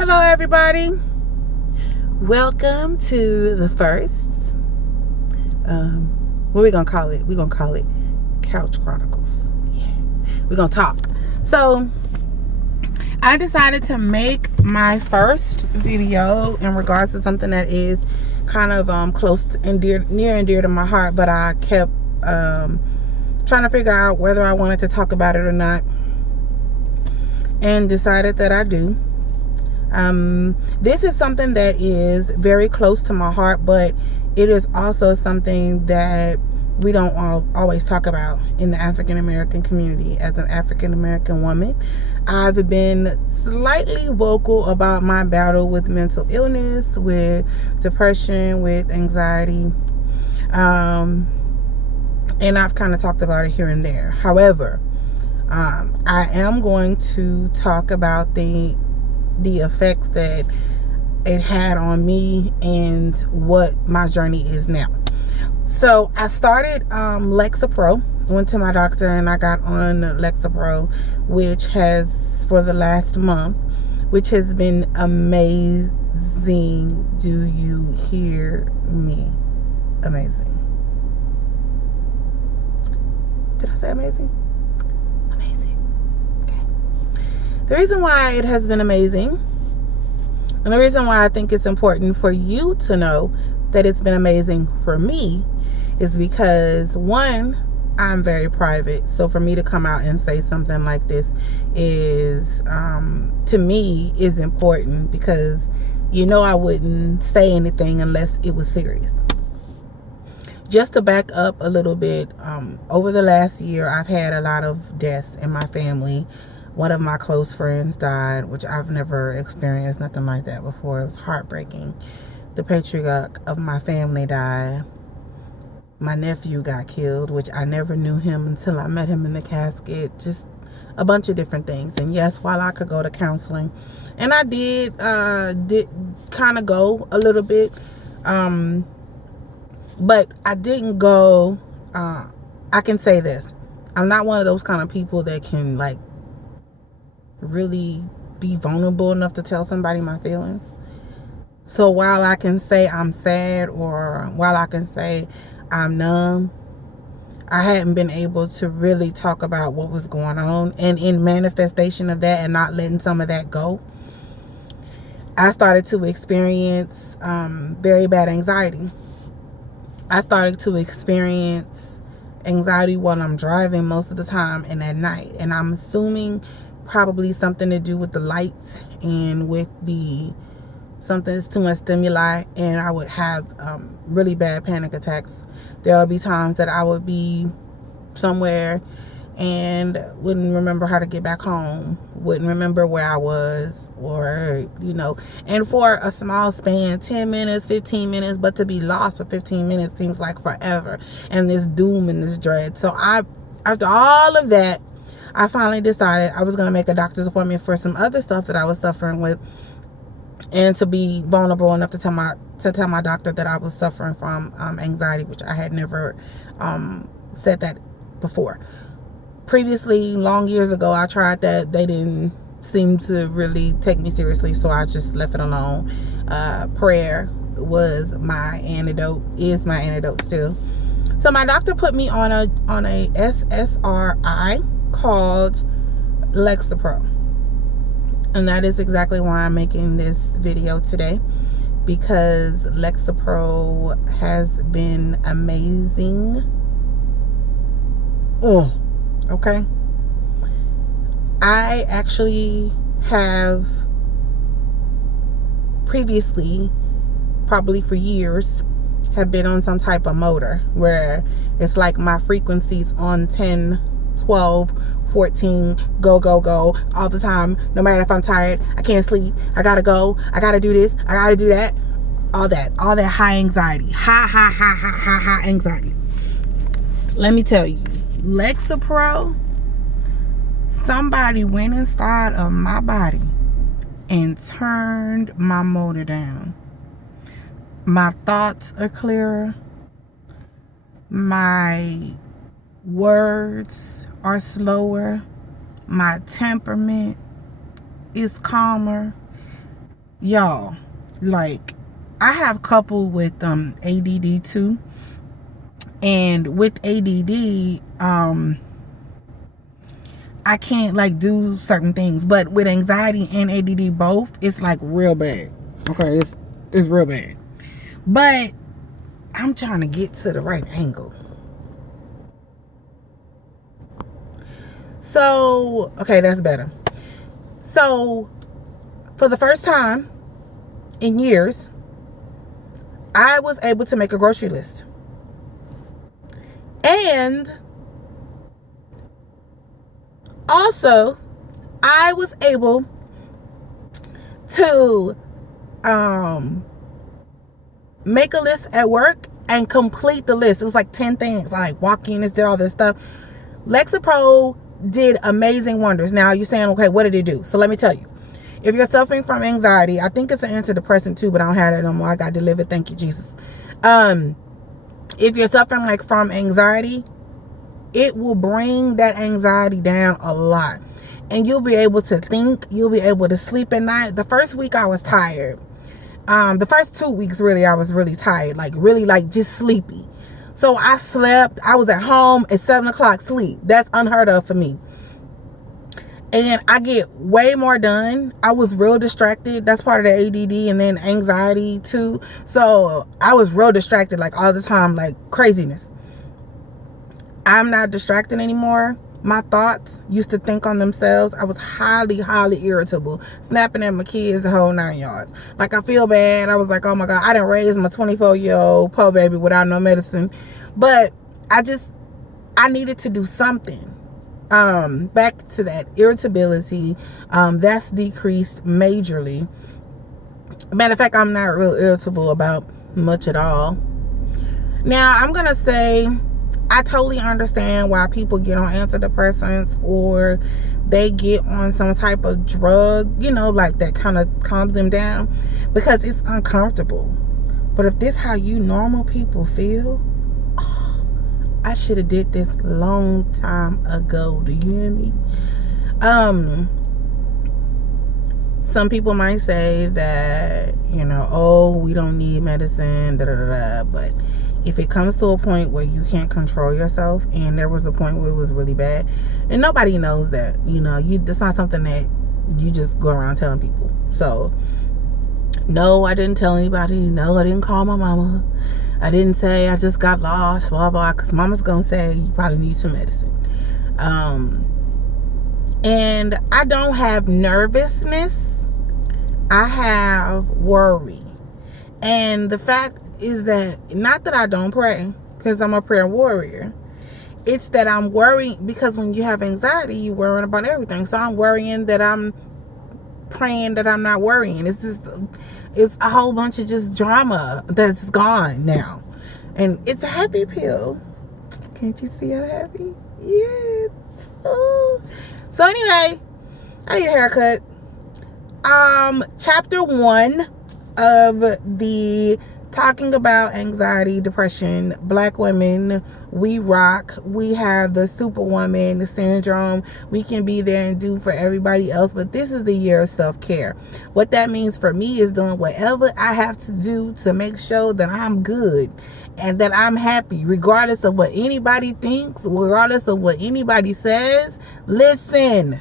Hello everybody, welcome to the first what we gonna call it? We're gonna call it Couch Chronicles. Yeah, we're gonna talk. So I decided to make my first video in regards to something that is kind of close and near and dear to my heart, but I kept trying to figure out whether I wanted to talk about it or not, and decided that I do. This is something that is very close to my heart, but it is also something that we don't always talk about in the African American community. As an African American woman, I've been slightly vocal about my battle with mental illness, with depression, with anxiety, and I've kind of talked about it here and there. However, I am going to talk about the effects that it had on me and what my journey is now. So I started Lexapro, went to my doctor and I got on Lexapro, which has, for the last month, which has been amazing. Do you hear me? Amazing. Did I say amazing? Amazing. Okay. The reason why it has been amazing, and the reason why I think it's important for you to know that it's been amazing for me, is because, one, I'm very private. So for me to come out and say something like this is, to me, is important, because I wouldn't say anything unless it was serious. Just to back up a little bit, over the last year, I've had a lot of deaths in my family. One of my close friends died, which I've never experienced nothing like that before. It was heartbreaking. The patriarch of my family died. My nephew got killed, which I never knew him until I met him in the casket. Just a bunch of different things. And yes, while I could go to counseling, and I did kind of go a little bit, but I didn't go, I can say this. I'm not one of those kind of people that can really be vulnerable enough to tell somebody my feelings. So while I can say I'm sad, or while I can say I'm numb, I hadn't been able to really talk about what was going on. And in manifestation of that and not letting some of that go, I started to experience very bad anxiety. I started to experience anxiety while I'm driving most of the time and at night. And I'm assuming probably something to do with the lights and with something's too much stimuli, and I would have really bad panic attacks. There would be times that I would be somewhere and wouldn't remember how to get back home, wouldn't remember where I was, or and for a small span, 10 minutes, 15 minutes, but to be lost for 15 minutes seems like forever, and this doom and this dread. So after all of that, I finally decided I was going to make a doctor's appointment for some other stuff that I was suffering with, and to be vulnerable enough to tell my doctor that I was suffering from anxiety, which I had never said that before. Previously, long years ago, I tried that. They didn't seem to really take me seriously, so I just left it alone. Prayer was my antidote, is my antidote still. So my doctor put me on a SSRI called Lexapro. And that is exactly why I'm making this video today, because Lexapro has been amazing. Oh, okay. I actually have previously, probably for years, have been on some type of motor where it's like my frequencies on 10, 12, 14, go all the time. No matter if I'm tired, I can't sleep, I gotta go, I gotta do this, I gotta do that. All that high anxiety, high anxiety. Let me tell you, Lexapro, somebody went inside of my body and turned my motor down. My thoughts are clearer. My words are slower. My temperament is calmer. y'all, like, I have couple with ADD too, and with ADD, I can't like do certain things, but with anxiety and ADD both, it's like real bad. Okay, it's real bad. But I'm trying to get to the right angle. So, okay, that's better. So, for the first time in years, I was able to make a grocery list. And also, I was able to make a list at work and complete the list. It was like 10 things. I like walk in, did all this stuff. Lexapro did amazing wonders. Now you're saying, okay, what did it do? So let me tell you. If you're suffering from anxiety, I think it's an antidepressant too, but I don't have that no more. I got delivered. Thank you, Jesus. If you're suffering like from anxiety, it will bring that anxiety down a lot. And you'll be able to think, you'll be able to sleep at night. The first week I was tired. The first 2 weeks really, I was really tired, like really like just sleepy. So I slept, I was at home at 7 o'clock sleep. That's unheard of for me. And I get way more done. I was real distracted. That's part of the ADD and then anxiety too. So I was real distracted like all the time, like craziness. I'm not distracted anymore. My thoughts used to think on themselves. I was highly irritable, snapping at my kids the whole 9 yards. Like I feel bad. I was like, oh my God, I didn't raise my 24-year-old poor baby without no medicine. But I needed to do something. Back to that irritability, that's decreased majorly. Matter of fact, I'm not real irritable about much at all. Now, I'm gonna say I totally understand why people get on antidepressants or they get on some type of drug, like that kind of calms them down, because it's uncomfortable. But if this how you normal people feel, I should have did this long time ago. Do you hear me? Some people might say that, oh, we don't need medicine, but if it comes to a point where you can't control yourself, and there was a point where it was really bad, and nobody knows that, that's not something that you just go around telling people. So, no, I didn't tell anybody. No, I didn't call my mama. I didn't say I just got lost, blah, blah, because mama's going to say you probably need some medicine. And I don't have nervousness. I have worry. And the fact is that, not that I don't pray, because I'm a prayer warrior. It's that I'm worried, because when you have anxiety, you're worrying about everything. So I'm worrying that I'm praying that I'm not worrying. It's a whole bunch of just drama that's gone now. And it's a happy pill. Can't you see how happy? Yes. Ooh. So anyway, I need a haircut. Chapter 1 of the talking about anxiety, depression, Black women, we rock. We have the superwoman syndrome. We can be there and do for everybody else, but this is the year of self-care. What that means for me is doing whatever I have to do to make sure that I'm good and that I'm happy, regardless of what anybody thinks, regardless of what anybody says. Listen.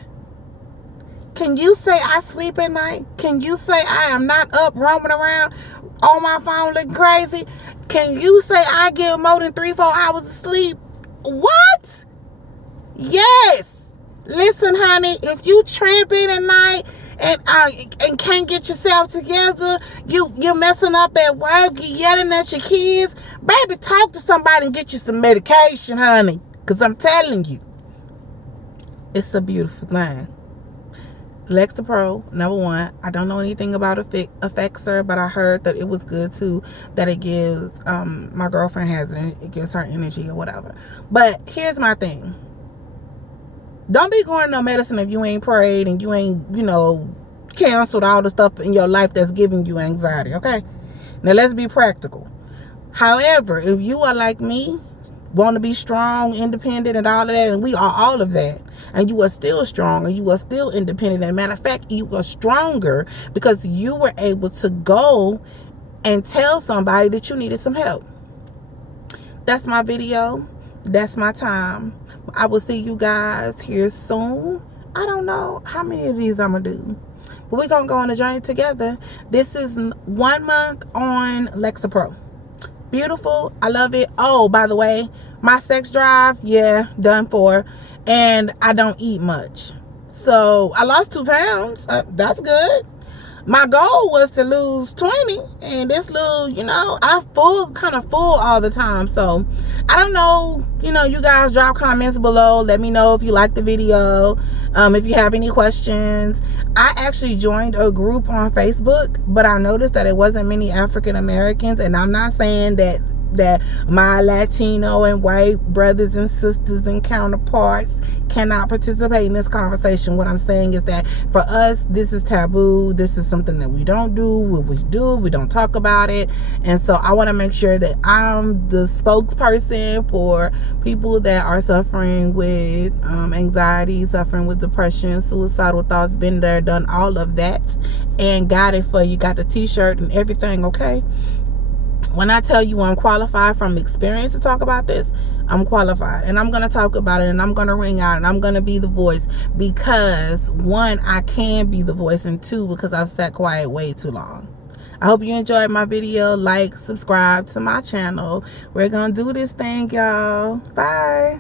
Can you say I sleep at night? Can you say I am not up roaming around on my phone looking crazy? Can you say I get more than 3-4 hours of sleep? What? Yes. Listen, honey, if you tramping at night and can't get yourself together, you're messing up at work, you're yelling at your kids, baby, talk to somebody and get you some medication, honey. Because I'm telling you, it's a beautiful thing. Lexapro, number 1. I don't know anything about Effexor, but I heard that it was good too. That it gives, my girlfriend has it. It gives her energy or whatever. But here's my thing. Don't be going no medicine if you ain't prayed and you ain't, canceled all the stuff in your life that's giving you anxiety, okay? Now let's be practical. However, if you are like me, want to be strong, independent, and all of that, and we are all of that, and you are still strong, and you are still independent. And matter of fact, you are stronger because you were able to go and tell somebody that you needed some help. That's my video. That's my time. I will see you guys here soon. I don't know how many of these I'm gonna do, but we're gonna go on a journey together. This is 1 month on Lexapro. Beautiful. I love it. Oh, by the way, my sex drive, yeah, done for. And I don't eat much. So I lost 2 pounds. That's good. My goal was to lose 20, and this little, I kind of full all the time. So I don't know, you guys drop comments below. Let me know if you like the video, if you have any questions. I actually joined a group on Facebook, but I noticed that it wasn't many African Americans, and I'm not saying that my Latino and white brothers and sisters and counterparts cannot participate in this conversation. What I'm saying is that for us, this is taboo. This is something that we don't do. If we do, we don't talk about it. And so I want to make sure that I'm the spokesperson for people that are suffering with anxiety, suffering with depression, suicidal thoughts, been there, done all of that, and got it for you. Got the t-shirt and everything, okay? When I tell you I'm qualified from experience to talk about this, I'm qualified, and I'm going to talk about it, and I'm going to ring out, and I'm going to be the voice because, 1, I can be the voice, and 2, because I've sat quiet way too long. I hope you enjoyed my video. Like, subscribe to my channel. We're going to do this thing, y'all. Bye.